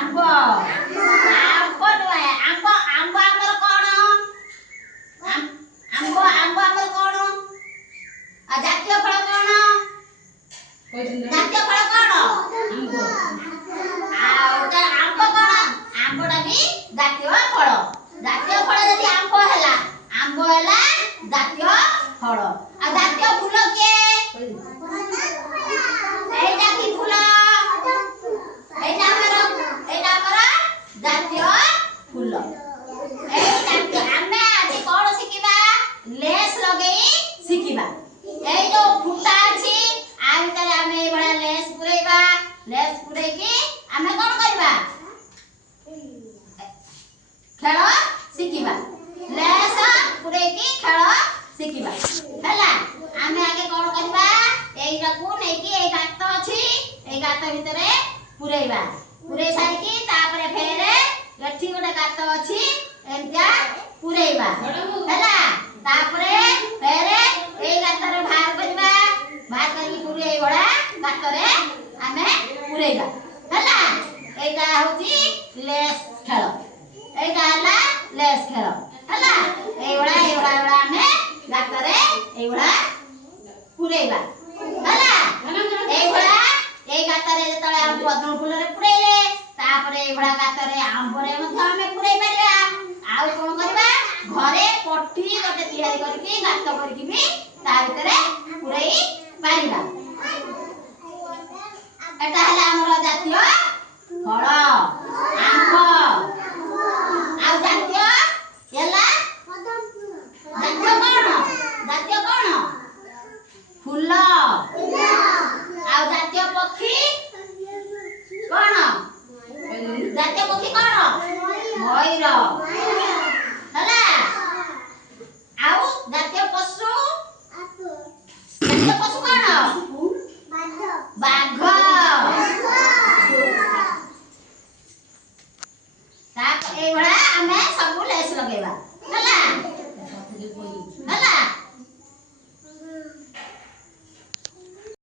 आंब आंब नुहे आंब आंब आमर कौन आंब आंब आमर कौन आ जातीय फल कौन जातीय फल कौन आंब आंब कौन आंबटा भी जातीय फल जदि आंब हैला आंब हैला जातीय फल आ जातीय फूल के एटा की फूल एटा हमर जातीय फूल एटा हमें आज कोन सिकिबा लेस लगेई सिकिबा ए जो फुटा अछि आ भीतर हमें ए बडा लेस पुरै की हमें कोन करबा खेल सिकिबा लेस पुरै की खेल सिकिबा हला हमें आगे कोन करबा एइटा को नै की ए गात अछि ए गात भीतरे पुरैबा पुरै सारी की तापरे फेरे एठी गोटे गात अछि एंजा पुरैबा हला तापरे फेरे ए गातरे बाहर करबा बाहर करके पुरै ए बडा गातरे हमें पुरैबा हला एटा होची लेस खेल एटा हला लेस खेल हला ए बडा हमें गातरे ए बडा पुरैबा हला ए बडा ए गातरे जतले हम पद्म फूल रे पुरैले तापरे ए बडा गातरे आंबरे मध्य हमें पुरै परबा आउ कोन करबा घरे पट्टी गोटे तैयारी करके गात करके भी ता भीतरे पुरै पारिबा एटा हला हमर जातीय फल आंब आउ जातीय एला जातीय कोन फूल आउ जातीय पक्षी कोन जातीय पक्षी कोन मयूर हला आउ जातीय पशु कोन